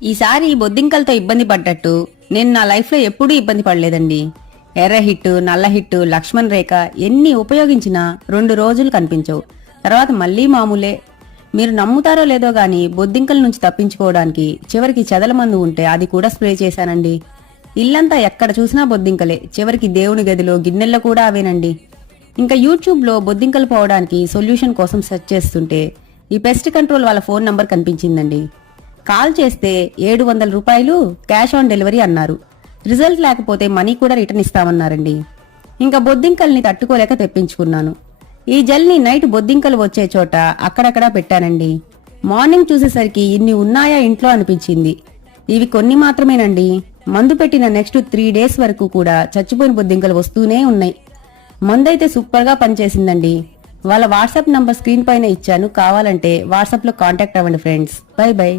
ఈసారి బొద్దింకలతో ఇబ్బంది పడ్డట్టు నేను నా లైఫ్లో ఎప్పుడూ ఇబ్బంది పడలేదండి. ఎర్ర హిట్టు, నల్ల హిట్టు, లక్ష్మణ్ రేఖ ఎన్ని ఉపయోగించినా 2 రోజులు కనిపించవు. తర్వాత మళ్లీ మామూలే. మీరు నమ్ముతారో లేదో గాని బొద్దింకల నుంచి తప్పించుకోవడానికి చివరికి చెదల మందు ఉంటే అది కూడా స్ప్రే చేశానండి. ఇల్లంతా ఎక్కడ చూసినా బొద్దింకలే. చివరికి దేవుని గదిలో గిన్నెల్లో కూడా అవేనండి. ఇంకా యూట్యూబ్లో బొద్దింకలు పోవడానికి సొల్యూషన్ కోసం సెర్చ్ చేస్తుంటే ఈ పెస్ట్ కంట్రోల్ వాళ్ళ ఫోన్ నంబర్ కనిపించిందండి. కాల్ చేస్తే 700 రూపాయలు క్యాష్ ఆన్ డెలివరీ అన్నారు. రిజల్ట్ లేకపోతే మనీ కూడా రిటర్న్ ఇస్తామన్నారండి. ఇంకా బొద్దింకల్ని తట్టుకోలేక తెప్పించుకున్నాను. ఈ జెల్ని నైట్ బొద్దింకలు వచ్చే చోట అక్కడక్కడా పెట్టానండి. మార్నింగ్ చూసేసరికి ఇన్ని ఉన్నాయా ఇంట్లో అనిపించింది. ఇవి కొన్ని మాత్రమేనండి. మందు పెట్టిన నెక్స్ట్ 3 డేస్ వరకు కూడా చచ్చిపోయిన బొద్దింకలు వస్తూనే ఉన్నాయి. మందైతే సూపర్గా పనిచేసిందండి. వాళ్ళ వాట్సాప్ నంబర్ స్క్రీన్ పైన ఇచ్చాను. కావాలంటే వాట్సాప్లో కాంటాక్ట్ అవ్వండి ఫ్రెండ్స్. By by.